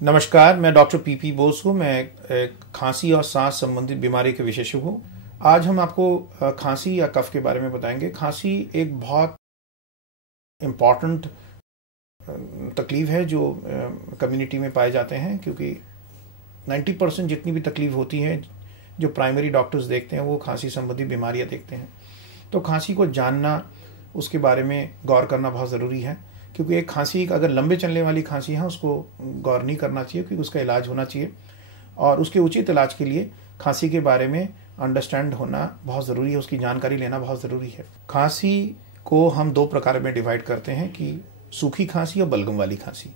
नमस्कार, मैं doctor PP Bose हूँ। मैं एक खांसी और सांस संबंधित बीमारी के विशेषज्ञ हूँ। आज हम आपको खांसी या कफ के बारे में बताएंगे। खांसी एक बहुत इम्पॉर्टेंट तकलीफ है जो कम्युनिटी में पाए जाते हैं, क्योंकि 90% जितनी भी तकलीफ होती है जो प्राइमरी डॉक्टर्स देखते हैं वो खांसी संबंधी बीमारियाँ देखते हैं। तो खांसी को जानना, उसके बारे में गौर करना बहुत ज़रूरी है, क्योंकि एक खांसी अगर लंबे चलने वाली खांसी है उसको गौर नहीं करना चाहिए, क्योंकि उसका इलाज होना चाहिए और उसके उचित इलाज के लिए खांसी के बारे में अंडरस्टैंड होना बहुत ज़रूरी है, उसकी जानकारी लेना बहुत ज़रूरी है। खांसी को हम दो प्रकार में डिवाइड करते हैं कि सूखी खांसी और बलगम वाली खांसी।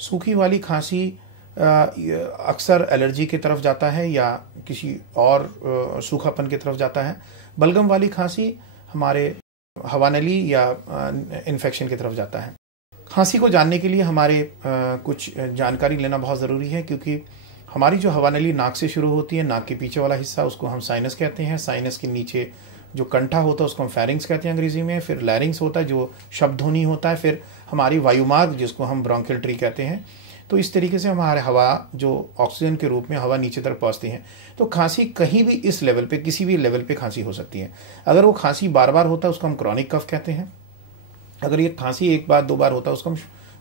सूखी वाली खांसी अक्सर एलर्जी की तरफ जाता है या किसी और सूखापन की तरफ जाता है। बलगम वाली खांसी हमारे हवानली या इन्फेक्शन की तरफ जाता है। खांसी को जानने के लिए हमारे कुछ जानकारी लेना बहुत ज़रूरी है, क्योंकि हमारी जो हवानली नाक से शुरू होती है, नाक के पीछे वाला हिस्सा उसको हम साइनस कहते हैं। साइनस के नीचे जो कंठा होता है उसको हम फेरिंग्स कहते हैं अंग्रेजी में। फिर लैरिंग्स होता है जो शब्द ध्वनि होता है। फिर हमारी वायुमार्ग जिसको हम ब्रोंकियल ट्री कहते हैं। तो इस तरीके से हमारे हवा जो ऑक्सीजन के रूप में हवा नीचे तक पहुंचती है। तो खांसी कहीं भी इस लेवल पे, किसी भी लेवल पे खांसी हो सकती है। अगर वो खांसी बार बार होता है उसको हम क्रॉनिक कफ कहते हैं। अगर ये खांसी एक बार दो बार होता है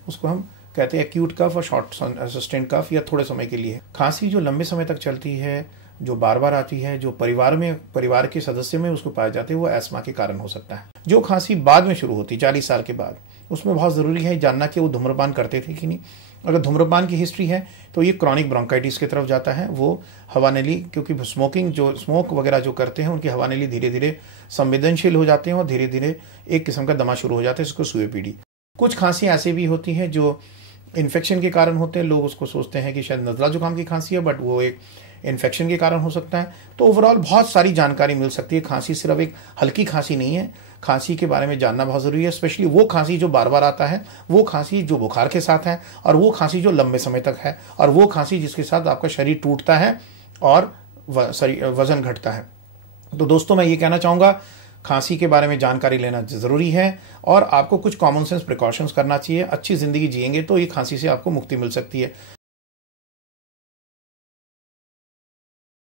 उसको हम कहते हैं एक्यूट कफ और शॉर्ट सस्टेन्ड कफ, या थोड़े समय के लिए। खांसी जो लंबे समय तक चलती है, जो बार बार आती है, जो परिवार के सदस्य में उसको पाए जाते हैं, वो एस्मा के कारण हो सकता है। जो खांसी बाद में शुरू होती है 40 साल के बाद, उसमें बहुत ज़रूरी है जानना कि वो धूम्रपान करते थे कि नहीं। अगर धूम्रपान की हिस्ट्री है तो ये क्रॉनिक ब्रोंकाइटिस की तरफ जाता है। वो हवानली, क्योंकि स्मोक वगैरह जो करते हैं उनकी हवानली धीरे धीरे संवेदनशील हो जाते हैं और धीरे धीरे एक किस्म का दमा शुरू हो जाता है, इसको सुएपीडी। कुछ खांसी ऐसे भी होती हैं जो इन्फेक्शन के कारण होते हैं। लोग उसको सोचते हैं कि शायद नज़ला जुकाम की खांसी है, बट वो एक इन्फेक्शन के कारण हो सकता है। तो ओवरऑल बहुत सारी जानकारी मिल सकती है। खांसी सिर्फ एक हल्की खांसी नहीं है। खांसी के बारे में जानना बहुत ज़रूरी है, स्पेशली वो खांसी जो बार बार आता है, वो खांसी जो बुखार के साथ है, और वो खांसी जो लंबे समय तक है, और वो खांसी जिसके साथ आपका शरीर टूटता है और वजन घटता है। तो दोस्तों, मैं ये कहना चाहूँगा, खांसी के बारे में जानकारी लेना ज़रूरी है और आपको कुछ कॉमन सेंस प्रिकॉशंस करना चाहिए। अच्छी ज़िंदगी जिएंगे तो ये खांसी से आपको मुक्ति मिल सकती है।